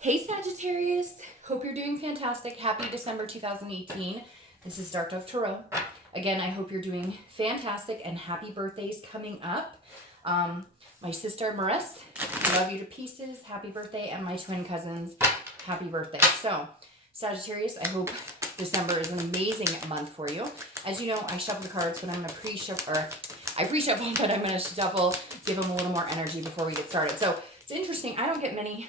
Hey Sagittarius, hope you're doing fantastic. Happy December 2018. This is Dark Dove Tarot. Again, I hope you're doing fantastic and happy birthdays coming up. My sister Marissa, I love you to pieces. Happy birthday. And my twin cousins, happy birthday. So, Sagittarius, I hope December is an amazing month for you. As you know, I shuffle the cards, but I'm going to pre-shuffle, I pre-shuffle, but I'm going to shuffle, give them a little more energy before we get started. So, it's interesting. I don't get many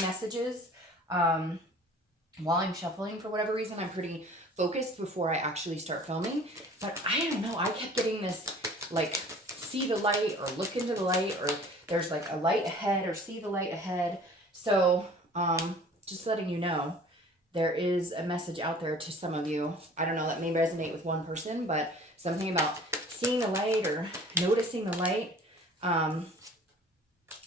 messages while I'm shuffling for whatever reason. I'm pretty focused before I actually start filming. But I don't know. I kept getting this, like, see the light or look into the light, or there's like a light ahead or see the light ahead. So just letting you know, there is a message out there to some of you. I don't know, that may resonate with one person, but something about seeing the light or noticing the light.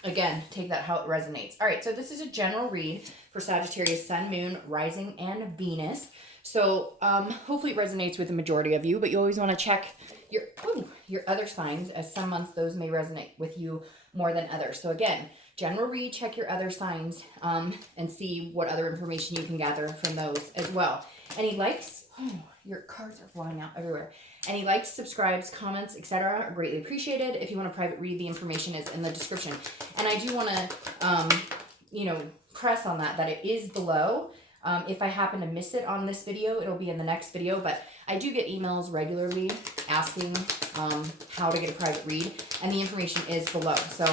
Again, take that how it resonates. All right, so this is a general read for Sagittarius, Sun, Moon, Rising, and Venus. So hopefully it resonates with the majority of you, but you always want to check your other signs, as some months those may resonate with you more than others. So again, general read, check your other signs and see what other information you can gather from those as well. Any likes? Oh, your cards are flying out everywhere. Any likes, subscribes, comments, etc. are greatly appreciated. If you want a private read, the information is in the description. And I do want to, press on that it is below. If I happen to miss it on this video, it'll be in the next video. But I do get emails regularly asking how to get a private read, and the information is below. So,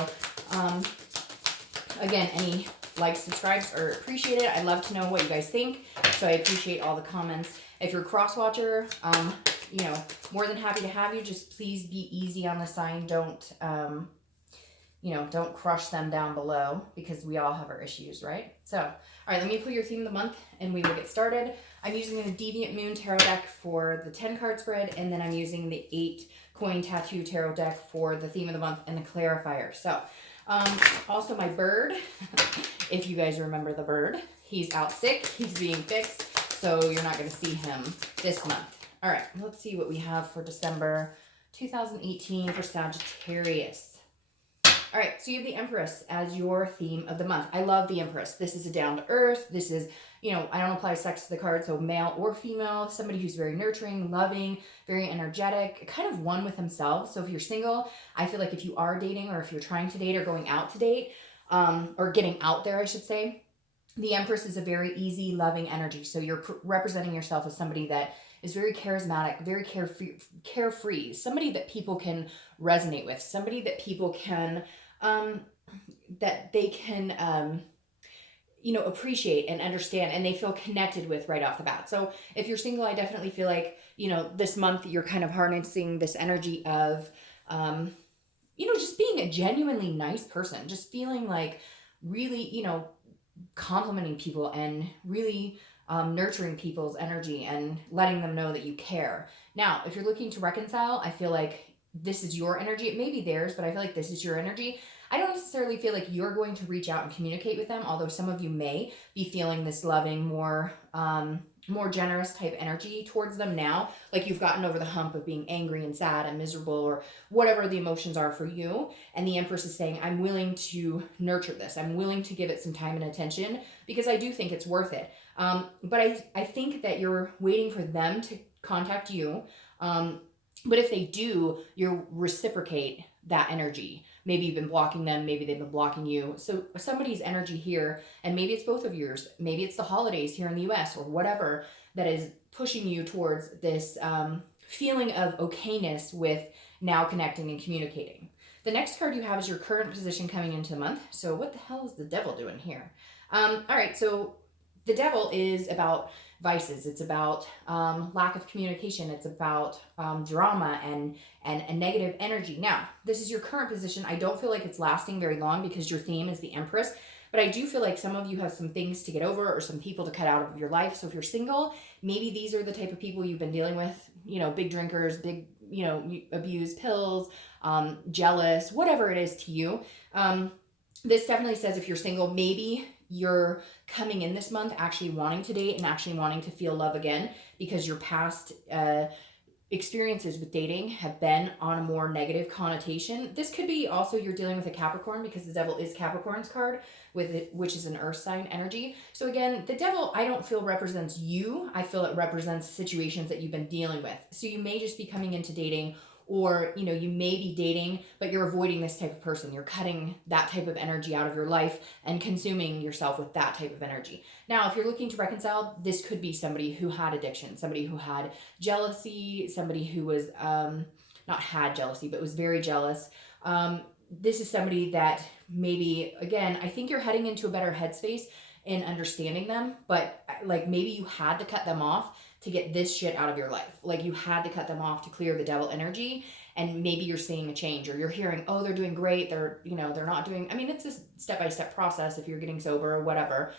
again, any likes, subscribes are appreciated. I'd love to know what you guys think. So I appreciate all the comments. If you're a cross watcher, more than happy to have you. Just please be easy on the sign. Don't crush them down below, because we all have our issues, right? So, all right, let me pull your theme of the month and we will get started. I'm using the Deviant Moon Tarot deck for the 10 card spread, and then I'm using the 8 coin tattoo tarot deck for the theme of the month and the clarifier. So, also my bird, if you guys remember the bird, he's out sick, he's being fixed, so you're not going to see him this month. All right, let's see what we have for December 2018 for Sagittarius. All right, so you have the Empress as your theme of the month. I love the Empress. This is a down-to-earth. This is, I don't apply sex to the card, so male or female, somebody who's very nurturing, loving, very energetic, kind of one with himself. So if you're single, I feel like if you are dating, or if you're trying to date or going out to date, or getting out there, I should say, the Empress is a very easy, loving energy. So you're representing yourself as somebody that is very charismatic, very carefree, somebody that people can resonate with, somebody that people can, appreciate and understand, and they feel connected with right off the bat. So if you're single, I definitely feel like, this month you're kind of harnessing this energy of, just being a genuinely nice person, just feeling like really, complimenting people and really nurturing people's energy and letting them know that you care. Now, if you're looking to reconcile, I feel like this is your energy. It may be theirs, but I feel like this is your energy. I don't necessarily feel like you're going to reach out and communicate with them, although some of you may be feeling this loving, more generous type energy towards them now. Like you've gotten over the hump of being angry and sad and miserable, or whatever the emotions are for you. And the Empress is saying, I'm willing to nurture this. I'm willing to give it some time and attention, because I do think it's worth it. But I think that you're waiting for them to contact you. But if they do, you reciprocate that energy. Maybe you've been blocking them. Maybe they've been blocking you. So somebody's energy here, and maybe it's both of yours. Maybe it's the holidays here in the US or whatever that is pushing you towards this feeling of okayness with now connecting and communicating. The next card you have is your current position coming into the month. So what the hell is the Devil doing here? All right, so the Devil is about vices. It's about lack of communication. It's about drama and negative energy. Now, this is your current position. I don't feel like it's lasting very long, because your theme is the Empress. But I do feel like some of you have some things to get over, or some people to cut out of your life. So if you're single, maybe these are the type of people you've been dealing with, big drinkers, big, abuse pills, jealous, whatever it is to you. This definitely says if you're single, maybe you're coming in this month actually wanting to date and actually wanting to feel love again, because your past experiences with dating have been on a more negative connotation. This could be also you're dealing with a Capricorn, because the devil is Capricorn's card, with it, which is an earth sign energy. So again, the devil, I don't feel represents you. I feel it represents situations that you've been dealing with. So you may just be coming into dating, or you may be dating but you're avoiding this type of person. You're cutting that type of energy out of your life and consuming yourself with that type of energy. Now, if you're looking to reconcile, this could be somebody who had addiction, somebody who had jealousy, somebody who was not had jealousy but was very jealous. This is somebody that maybe, again, I think you're heading into a better headspace in understanding them, but like maybe you had to cut them off to get this shit out of your life. Like you had to cut them off to clear the devil energy, and maybe you're seeing a change, or you're hearing, oh, they're doing great. They're not doing, I mean, it's a step-by-step process if you're getting sober or whatever.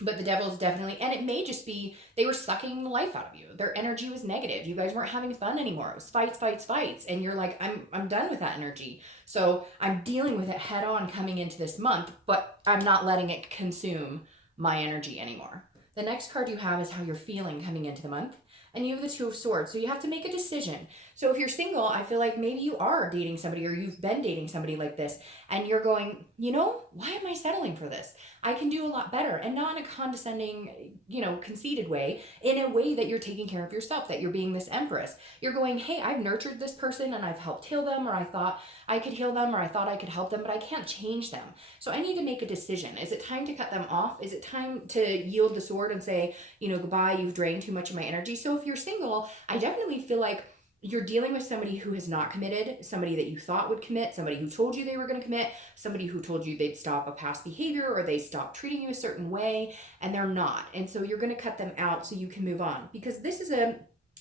But the devil's definitely, and it may just be they were sucking the life out of you. Their energy was negative. You guys weren't having fun anymore. It was fights, fights, fights. And you're like, I'm done with that energy. So I'm dealing with it head on coming into this month, but I'm not letting it consume my energy anymore. The next card you have is how you're feeling coming into the month. And you have the Two of Swords. So you have to make a decision. So if you're single, I feel like maybe you are dating somebody, or you've been dating somebody like this, and you're going, why am I settling for this? I can do a lot better, and not in a condescending, conceited way, in a way that you're taking care of yourself, that you're being this empress. You're going, hey, I've nurtured this person and I've helped heal them, or I thought I could heal them, or I thought I could help them, but I can't change them. So I need to make a decision. Is it time to cut them off? Is it time to yield the sword and say, goodbye, you've drained too much of my energy? So if you're single, I definitely feel like you're dealing with somebody who has not committed, somebody that you thought would commit, somebody who told you they were going to commit, somebody who told you they'd stop a past behavior, or they stopped treating you a certain way, and they're not. And so you're going to cut them out so you can move on, because this is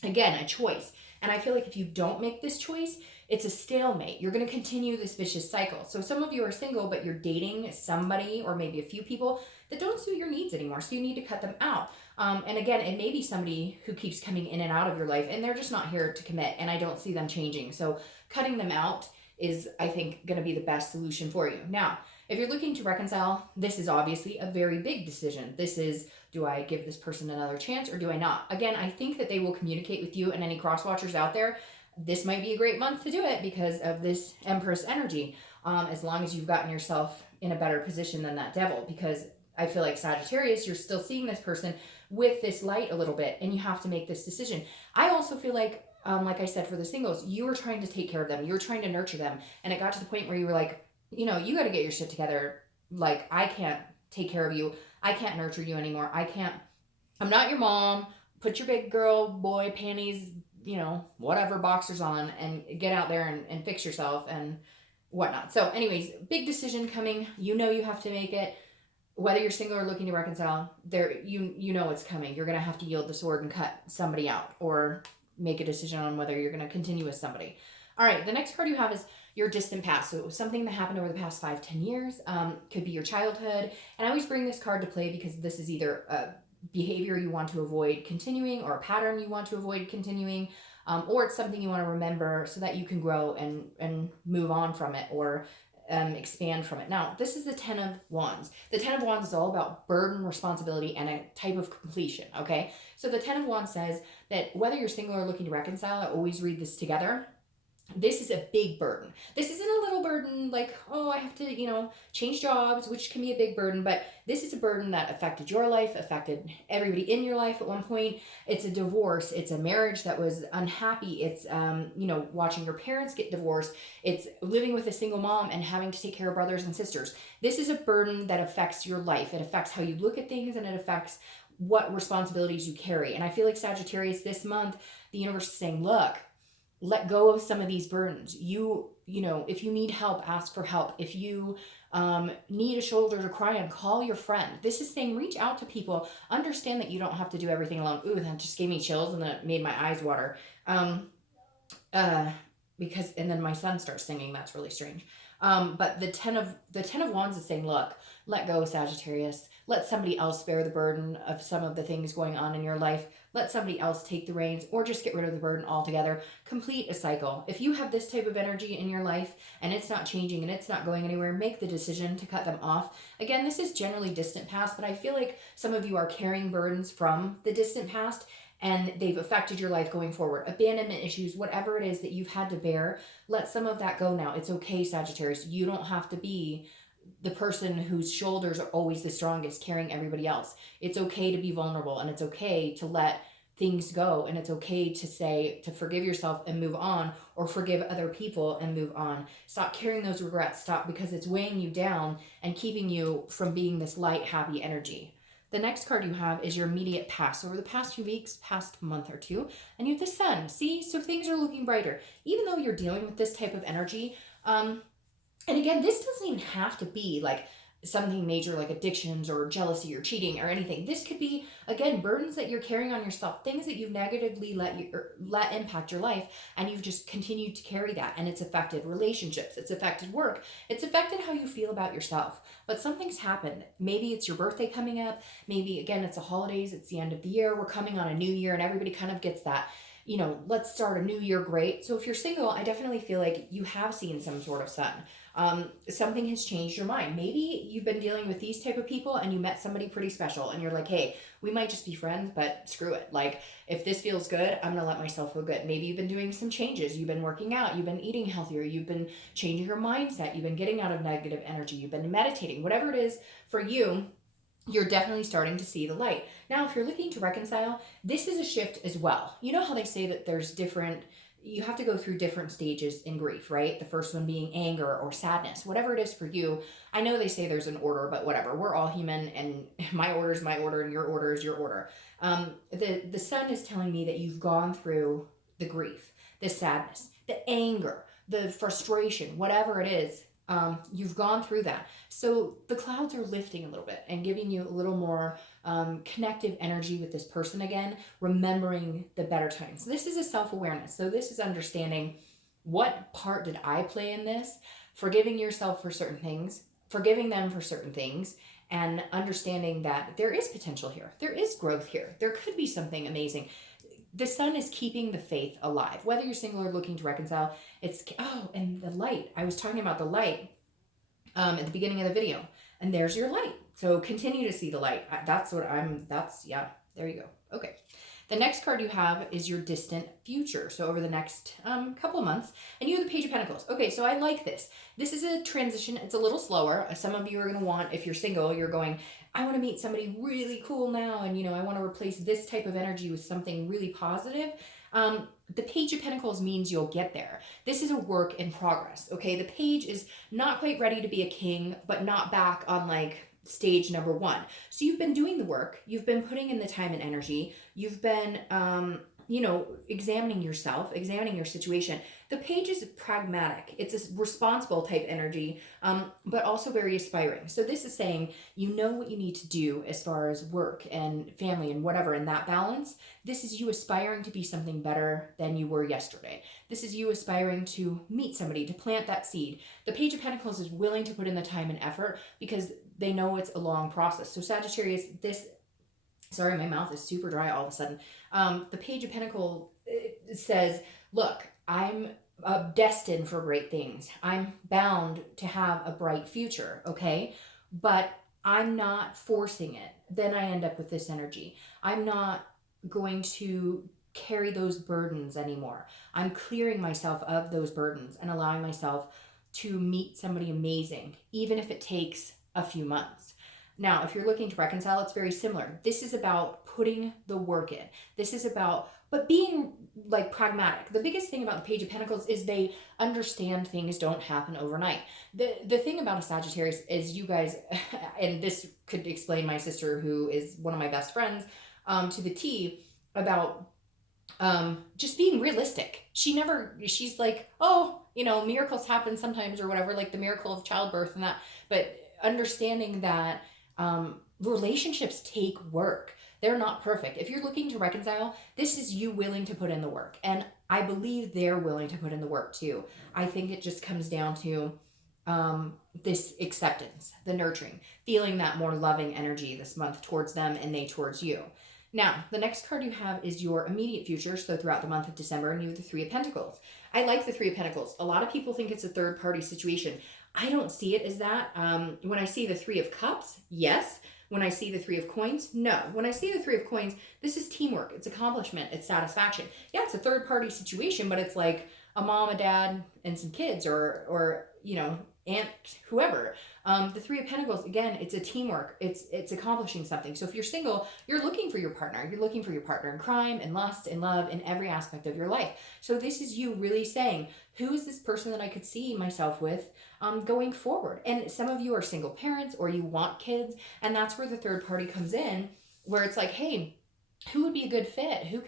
again, a choice. And I feel like if you don't make this choice, it's a stalemate. You're going to continue this vicious cycle. So some of you are single, but you're dating somebody, or maybe a few people that don't suit your needs anymore. So you need to cut them out. And again, it may be somebody who keeps coming in and out of your life, and they're just not here to commit, and I don't see them changing. So cutting them out is, I think, going to be the best solution for you. Now, if you're looking to reconcile, this is obviously a very big decision. This is, do I give this person another chance, or do I not? Again, I think that they will communicate with you, and any cross watchers out there, this might be a great month to do it because of this Empress energy, as long as you've gotten yourself in a better position than that devil. Because I feel like Sagittarius, you're still seeing this person with this light a little bit, and you have to make this decision. I also feel like I said, for the singles, you were trying to take care of them. You were trying to nurture them. And it got to the point where you were like, you got to get your shit together. Like, I can't take care of you. I can't nurture you anymore. I'm not your mom. Put your big girl, boy panties, whatever, boxers on, and get out there and fix yourself and whatnot. So anyways, big decision coming. You have to make it. Whether you're single or looking to reconcile, it's coming. You're going to have to yield the sword and cut somebody out, or make a decision on whether you're going to continue with somebody. All right, the next card you have is your distant past. So it was something that happened over the past 5-10 years. Could be your childhood. And I always bring this card to play because this is either a behavior you want to avoid continuing, or a pattern you want to avoid continuing, or it's something you want to remember so that you can grow and move on from it, or expand from it. Now, this is the 10 of Wands. The 10 of Wands is all about burden, responsibility, and a type of completion, okay? So the 10 of Wands says that whether you're single or looking to reconcile, I always read this together. This is a big burden. This isn't a little burden like, oh, I have to, change jobs, which can be a big burden, but this is a burden that affected your life, affected everybody in your life at one point. It's a divorce. It's a marriage that was unhappy. It's, watching your parents get divorced. It's living with a single mom and having to take care of brothers and sisters. This is a burden that affects your life. It affects how you look at things, and it affects what responsibilities you carry. And I feel like Sagittarius, this month, the universe is saying, look, let go of some of these burdens. If you need help, ask for help. If you need a shoulder to cry on, call your friend. This is saying reach out to people. Understand that you don't have to do everything alone. Ooh, that just gave me chills, and that made my eyes water. Because, and then my son starts singing. That's really strange. But the 10 of Wands is saying, look, let go, Sagittarius. Let somebody else bear the burden of some of the things going on in your life. Let somebody else take the reins, or just get rid of the burden altogether. Complete a cycle. If you have this type of energy in your life and it's not changing and it's not going anywhere, make the decision to cut them off. Again, this is generally distant past, but I feel like some of you are carrying burdens from the distant past, and they've affected your life going forward. Abandonment issues, whatever it is that you've had to bear, let some of that go now. It's okay, Sagittarius. You don't have to be the person whose shoulders are always the strongest carrying everybody else. It's okay to be vulnerable, and it's okay to let things go, and it's okay to say, to forgive yourself and move on, or forgive other people and move on. Stop carrying those regrets. Stop, because it's weighing you down and keeping you from being this light, happy energy. The next card you have is your immediate past. Over the past few weeks, past month or two, and you have the sun. See, so things are looking brighter. Even though you're dealing with this type of energy, and again, this doesn't even have to be like something major like addictions or jealousy or cheating or anything. This could be, again, burdens that you're carrying on yourself, things that you've negatively let impact your life, and you've just continued to carry that, and it's affected relationships, it's affected work, it's affected how you feel about yourself. But something's happened. Maybe it's your birthday coming up, maybe again it's the holidays, it's the end of the year, we're coming on a new year, and everybody kind of gets that, you know, let's start a new year great. So if you're single, I definitely feel like you have seen some sort of sun. Something has changed your mind. Maybe you've been dealing with these type of people and you met somebody pretty special and you're like, hey, we might just be friends, but screw it. Like, if this feels good, I'm gonna let myself feel good. Maybe you've been doing some changes. You've been working out, you've been eating healthier, you've been changing your mindset, you've been getting out of negative energy, you've been meditating, whatever it is for you. You're definitely starting to see the light. Now, if you're looking to reconcile, this is a shift as well. You know how they say that there's different, you have to go through different stages in grief, right? The first one being anger or sadness, whatever it is for you. I know they say there's an order, but whatever. We're all human, and my order is my order, and your order is your order. The sun is telling me that you've gone through the grief, the sadness, the anger, the frustration, whatever it is. You've gone through that. So the clouds are lifting a little bit and giving you a little more connective energy with this person again, remembering the better times. This is a self-awareness. So this is understanding, what part did I play in this? Forgiving yourself for certain things, forgiving them for certain things, and understanding that there is potential here. There is growth here. There could be something amazing. The sun is keeping the faith alive. Whether you're single or looking to reconcile, it's, oh, and the light. I was talking about the light at the beginning of the video, and there's your light. So continue to see the light. Yeah, there you go. Okay. The next card you have is your distant future. So over the next couple of months, and you have the Page of Pentacles. Okay, so I like this. This is a transition. It's a little slower. Some of you are going to want, if you're single, you're going, I want to meet somebody really cool now, and I want to replace this type of energy with something really positive. The Page of Pentacles means you'll get there. This is a work in progress, okay? The page is not quite ready to be a king, but not back on like stage number one. So you've been doing the work, you've been putting in the time and energy, you've been examining yourself, examining your situation. The page is pragmatic. It's a responsible type energy, but also very aspiring. So this is saying, you know what you need to do as far as work and family and whatever, in that balance. This is you aspiring to be something better than you were yesterday. This is you aspiring to meet somebody, to plant that seed. The Page of Pentacles is willing to put in the time and effort because they know it's a long process. So Sagittarius, sorry, my mouth is super dry all of a sudden. The Page of Pentacles says, look, I'm destined for great things. I'm bound to have a bright future, okay? But I'm not forcing it. Then I end up with this energy. I'm not going to carry those burdens anymore. I'm clearing myself of those burdens and allowing myself to meet somebody amazing, even if it takes a few months. Now, if you're looking to reconcile, it's very similar. This is about putting the work in. This is about, but being like pragmatic. The biggest thing about the Page of Pentacles is they understand things don't happen overnight. The thing about a Sagittarius is, you guys, and this could explain my sister, who is one of my best friends, to the T, about just being realistic. She's like, oh, miracles happen sometimes or whatever, like the miracle of childbirth and that, but understanding that relationships take work. They're not perfect. If you're looking to reconcile, this is you willing to put in the work. And I believe they're willing to put in the work too. I think it just comes down to this acceptance, the nurturing, feeling that more loving energy this month towards them and they towards you. Now, the next card you have is your immediate future, so throughout the month of December, and you have the Three of Pentacles. I like the Three of Pentacles. A lot of people think it's a third-party situation. I don't see it as that. When I see the Three of Cups, yes. When I see the Three of Coins, no. When I see the Three of Coins, this is teamwork. It's accomplishment. It's satisfaction. Yeah, it's a third party situation, but it's like a mom, a dad, and some kids, or you know, aunt, whoever. The Three of Pentacles, again, it's a teamwork. It's accomplishing something. So if you're single, you're looking for your partner. You're looking for your partner in crime and lust and love in every aspect of your life. So this is you really saying, who is this person that I could see myself with going forward? And some of you are single parents or you want kids, and that's where the third party comes in, where it's like, hey, who would be a good fit? Who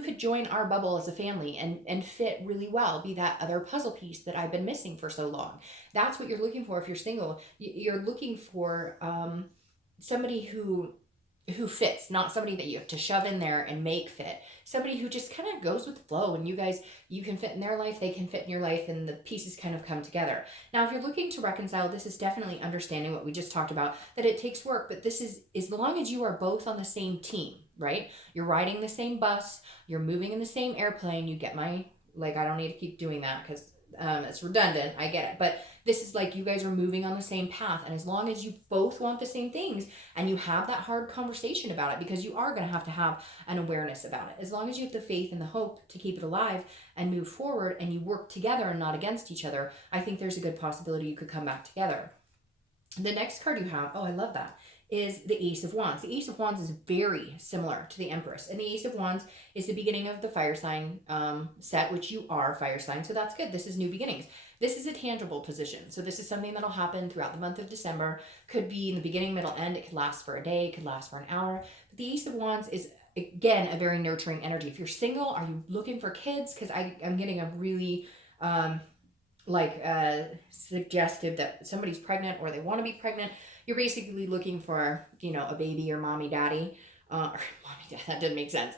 could join our bubble as a family and fit really well, be that other puzzle piece that I've been missing for so long. That's what you're looking for if you're single. You're looking for somebody who fits, not somebody that you have to shove in there and make fit. Somebody who just kind of goes with the flow, and you can fit in their life, they can fit in your life, and the pieces kind of come together. Now, if you're looking to reconcile, this is definitely understanding what we just talked about, that it takes work, but this is as long as you are both on the same team, right? You're riding the same bus, you're moving in the same airplane. You get my, like, I don't need to keep doing that because it's redundant. I get it. But this is like you guys are moving on the same path. And as long as you both want the same things and you have that hard conversation about it, because you are going to have an awareness about it. As long as you have the faith and the hope to keep it alive and move forward, and you work together and not against each other, I think there's a good possibility you could come back together. The next card you have, oh, I love that, is the Ace of Wands. The Ace of Wands is very similar to the Empress. And the Ace of Wands is the beginning of the fire sign set, which you are fire sign. So that's good. This is new beginnings. This is a tangible position. So this is something that'll happen throughout the month of December. Could be in the beginning, middle, end. It could last for a day. It could last for an hour. But the Ace of Wands is, again, a very nurturing energy. If you're single, are you looking for kids? Because I'm getting a really... suggestive that somebody's pregnant or they want to be pregnant. You're basically looking for, a baby or mommy daddy, or mommy dad, that didn't make sense.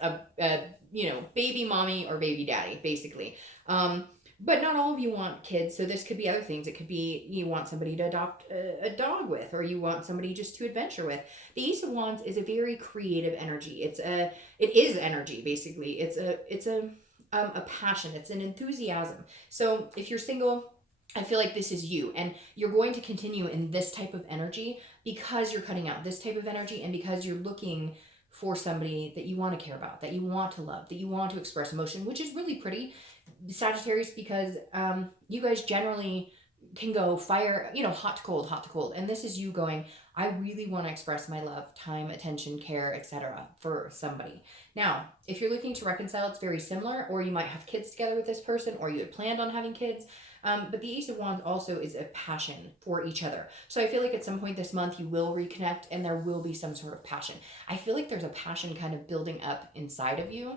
Baby mommy or baby daddy, basically. But not all of you want kids, so this could be other things. It could be you want somebody to adopt a dog with, or you want somebody just to adventure with. The Ace of Wands is a very creative energy. It is energy, basically. It's a passion. It's an enthusiasm. So if you're single, I feel like this is you, and you're going to continue in this type of energy because you're cutting out this type of energy, and because you're looking for somebody that you want to care about, that you want to love, that you want to express emotion, which is really pretty, Sagittarius, because you guys generally can go fire, hot to cold, hot to cold. And this is you going, I really want to express my love, time, attention, care, etc. for somebody. Now, if you're looking to reconcile, it's very similar, or you might have kids together with this person, or you had planned on having kids. But the Ace of Wands also is a passion for each other. So I feel like at some point this month you will reconnect, and there will be some sort of passion. I feel like there's a passion kind of building up inside of you.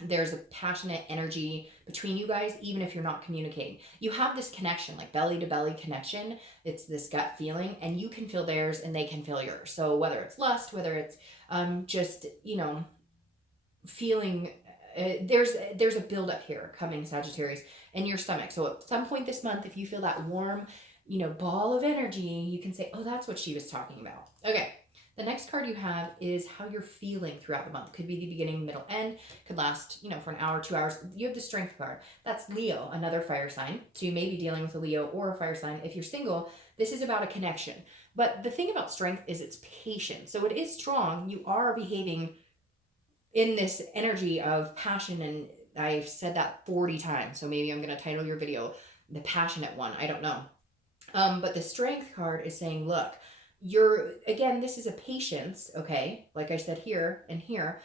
There's a passionate energy between you guys, even if you're not communicating. You have this connection, like belly to belly connection. It's this gut feeling, and you can feel theirs and they can feel yours. So whether it's lust, whether it's just, feeling, there's a buildup here coming, Sagittarius, in your stomach. So at some point this month, if you feel that warm, ball of energy, you can say, oh, that's what she was talking about. Okay. The next card you have is how you're feeling throughout the month. Could be the beginning, middle, end. Could last, for an hour, 2 hours. You have the Strength card. That's Leo, another fire sign. So you may be dealing with a Leo or a fire sign. If you're single, this is about a connection. But the thing about Strength is it's patience. So it is strong. You are behaving in this energy of passion. And I've said that 40 times. So maybe I'm going to title your video The Passionate One. I don't know. But the Strength card is saying, look, this is a patience, okay, like I said, here and here,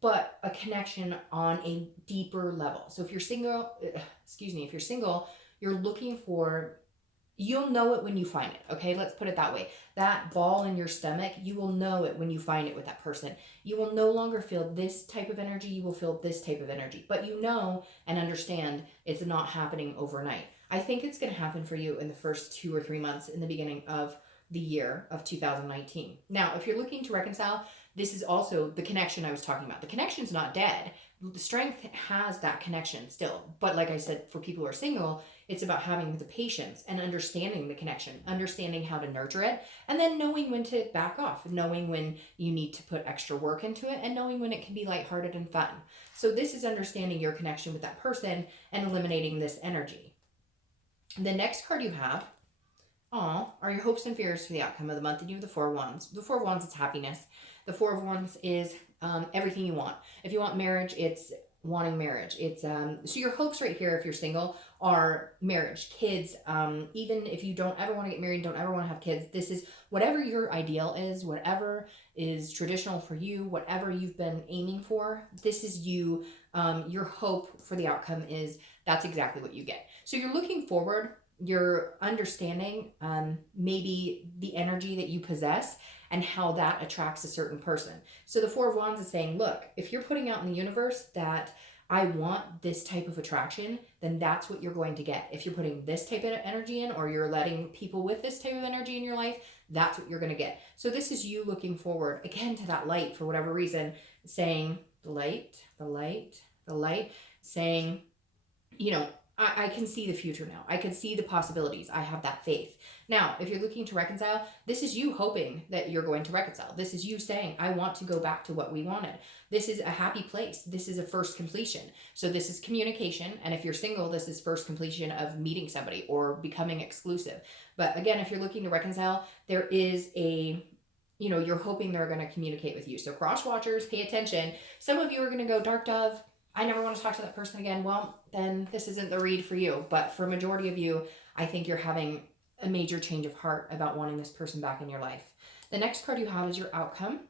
but a connection on a deeper level. So if you're single, you're looking for, you'll know it when you find it, okay? Let's put it that way. That ball in your stomach, you will know it when you find it with that person. You will no longer feel this type of energy, you will feel this type of energy, but you know and understand it's not happening overnight. I think it's going to happen for you in the first 2 or 3 months in the beginning of the year of 2019. Now, if you're looking to reconcile, this is also the connection I was talking about. The connection's not dead. The Strength has that connection still. But like I said, for people who are single, it's about having the patience and understanding the connection, understanding how to nurture it, and then knowing when to back off, knowing when you need to put extra work into it, and knowing when it can be lighthearted and fun. So this is understanding your connection with that person and eliminating this energy. The next card you have Are your hopes and fears for the outcome of the month? And you have the Four of Wands. The Four of Wands is happiness. The Four of Wands is everything you want. If you want marriage, it's wanting marriage. It's so your hopes right here, if you're single, are marriage, kids. Even if you don't ever want to get married, don't ever want to have kids, this is whatever your ideal is, whatever is traditional for you, whatever you've been aiming for. This is you. Your hope for the outcome is that's exactly what you get. So you're looking forward, you're understanding maybe the energy that you possess and how that attracts a certain person. So the Four of Wands is saying, look, if you're putting out in the universe that I want this type of attraction, then that's what you're going to get. If you're putting this type of energy in, or you're letting people with this type of energy in your life, that's what you're going to get. So this is you looking forward again to that light for whatever reason, saying the light, the light, the light, saying, you know, I can see the future now. I can see the possibilities. I have that faith. Now, if you're looking to reconcile, this is you hoping that you're going to reconcile. This is you saying, I want to go back to what we wanted. This is a happy place. This is a first completion. So this is communication. And if you're single, this is first completion of meeting somebody or becoming exclusive. But again, if you're looking to reconcile, there is a, you know, you're hoping they're going to communicate with you. So cross watchers, pay attention. Some of you are going to go, Dark Dove, I never want to talk to that person again. Well, then this isn't the read for you. But for a majority of you, I think you're having a major change of heart about wanting this person back in your life. The next card you have is your outcome.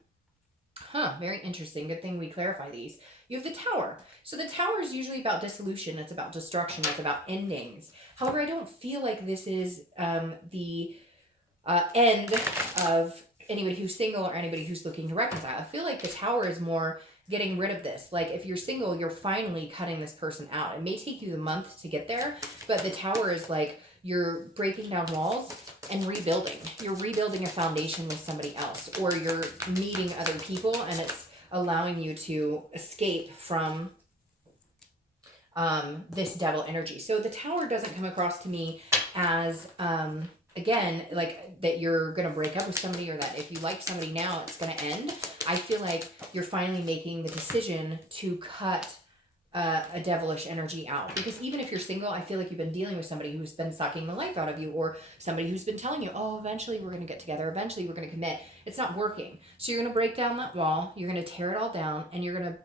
Very interesting. Good thing we clarify these. You have the Tower. So the Tower is usually about dissolution. It's about destruction. It's about endings. However, I don't feel like this is the end of anybody who's single or anybody who's looking to reconcile. I feel like the Tower is more getting rid of this. Like if you're single, you're finally cutting this person out. It may take you the month to get there, but the Tower is like you're breaking down walls and rebuilding. You're rebuilding a foundation with somebody else, or you're meeting other people and it's allowing you to escape from this devil energy. So the Tower doesn't come across to me as again, like that you're going to break up with somebody, or that if you like somebody now, it's going to end. I feel like you're finally making the decision to cut a devilish energy out. Because even if you're single, I feel like you've been dealing with somebody who's been sucking the life out of you, or somebody who's been telling you, oh, eventually we're going to get together. Eventually we're going to commit. It's not working. So you're going to break down that wall. You're going to tear it all down, and you're going to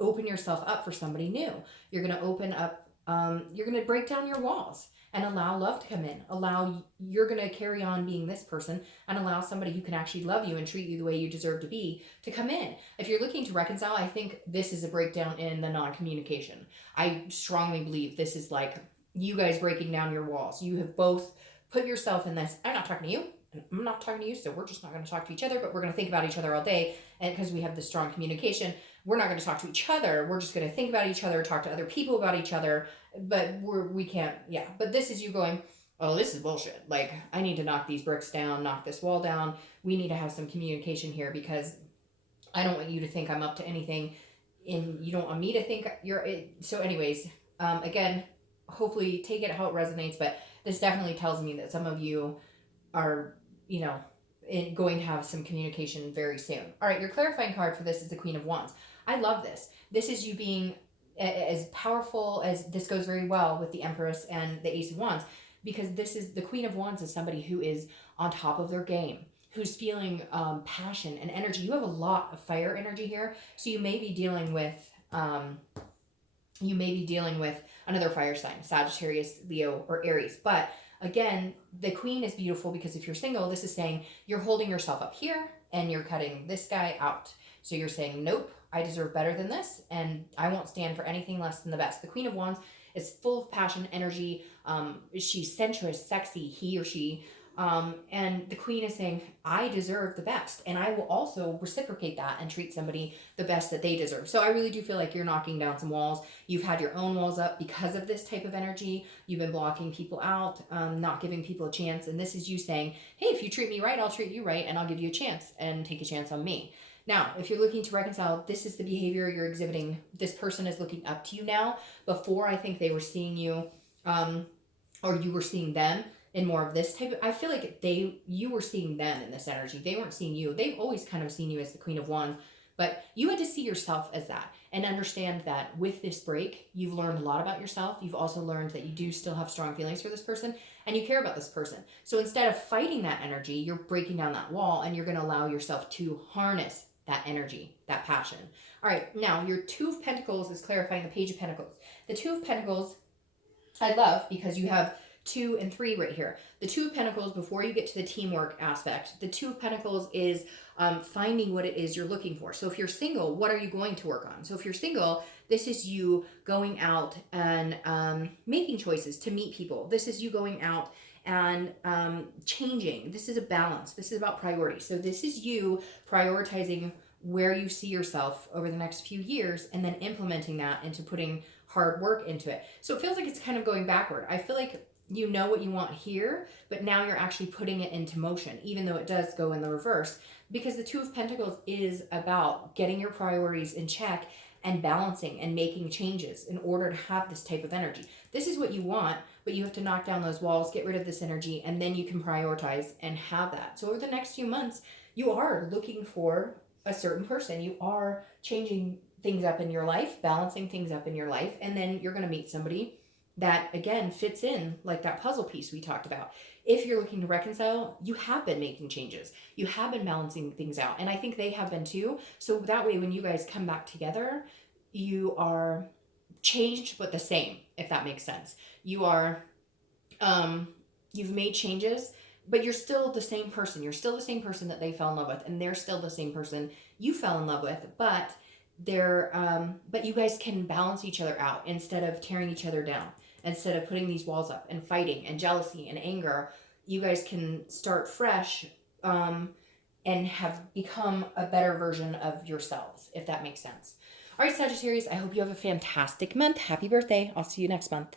open yourself up for somebody new. You're going to open up, you're going to break down your walls and allow love to come in. You're going to carry on being this person and allow somebody who can actually love you and treat you the way you deserve to be to come in. If you're looking to reconcile, I think this is a breakdown in the non-communication. I strongly believe this is like you guys breaking down your walls. You have both put yourself in this, I'm not talking to you, and I'm not talking to you, so we're just not going to talk to each other, but we're going to think about each other all day. And because we have this strong communication, we're not going to talk to each other. We're just going to think about each other, talk to other people about each other, but we can't, yeah. But this is you going, oh, this is bullshit. Like, I need to knock these bricks down, knock this wall down. We need to have some communication here, because I don't want you to think I'm up to anything, and you don't want me to think you're it. So anyways, again, hopefully take it how it resonates, but this definitely tells me that some of you are, you know, going to have some communication very soon. All right, your clarifying card for this is the Queen of Wands. I love this. This is you being as powerful as this goes very well with the Empress and the Ace of Wands, because this is the Queen of Wands is somebody who is on top of their game, who's feeling passion and energy. You have a lot of fire energy here, so you may be dealing with another fire sign, Sagittarius, Leo, or Aries. But again, the Queen is beautiful because if you're single, this is saying you're holding yourself up here and you're cutting this guy out. So you're saying, nope, I deserve better than this, and I won't stand for anything less than the best. The Queen of Wands is full of passion, energy. She's sensuous, sexy, he or she. And the Queen is saying, I deserve the best, and I will also reciprocate that and treat somebody the best that they deserve. So I really do feel like you're knocking down some walls. You've had your own walls up because of this type of energy. You've been blocking people out, not giving people a chance. And this is you saying, hey, if you treat me right, I'll treat you right, and I'll give you a chance and take a chance on me. Now, if you're looking to reconcile, this is the behavior you're exhibiting. This person is looking up to you now. Before, I think they were seeing you, or you were seeing them in more of this type of, I feel like you were seeing them in this energy. They weren't seeing you. They've always kind of seen you as the Queen of Wands, but you had to see yourself as that and understand that with this break, you've learned a lot about yourself. You've also learned that you do still have strong feelings for this person, and you care about this person. So instead of fighting that energy, you're breaking down that wall and you're going to allow yourself to harness that energy, that passion. All right, now your Two of Pentacles is clarifying the Page of Pentacles. The Two of Pentacles, I love because you have 2 and 3 right here. The Two of Pentacles, before you get to the teamwork aspect, the Two of Pentacles is finding what it is you're looking for. So if you're single, what are you going to work on? So if you're single, this is you going out and making choices to meet people. This is you going out and changing. This is a balance. This is about priorities. So this is you prioritizing where you see yourself over the next few years and then implementing that into putting hard work into it. So it feels like it's kind of going backward. I feel like you know what you want here, but now you're actually putting it into motion, even though it does go in the reverse, because the Two of Pentacles is about getting your priorities in check and balancing and making changes in order to have this type of energy. This is what you want, but you have to knock down those walls, get rid of this energy, and then you can prioritize and have that. So over the next few months, you are looking for a certain person. You are changing things up in your life, balancing things up in your life, and then you're going to meet somebody that again fits in like that puzzle piece we talked about. If you're looking to reconcile, you have been making changes. You have been balancing things out. And I think they have been too. So that way, when you guys come back together, you are changed but the same, if that makes sense. You are, you've made changes, but you're still the same person. You're still the same person that they fell in love with, and they're still the same person you fell in love with, but but you guys can balance each other out instead of tearing each other down. Instead of putting these walls up and fighting and jealousy and anger, you guys can start fresh and have become a better version of yourselves, if that makes sense. All right, Sagittarius, I hope you have a fantastic month. Happy birthday. I'll see you next month.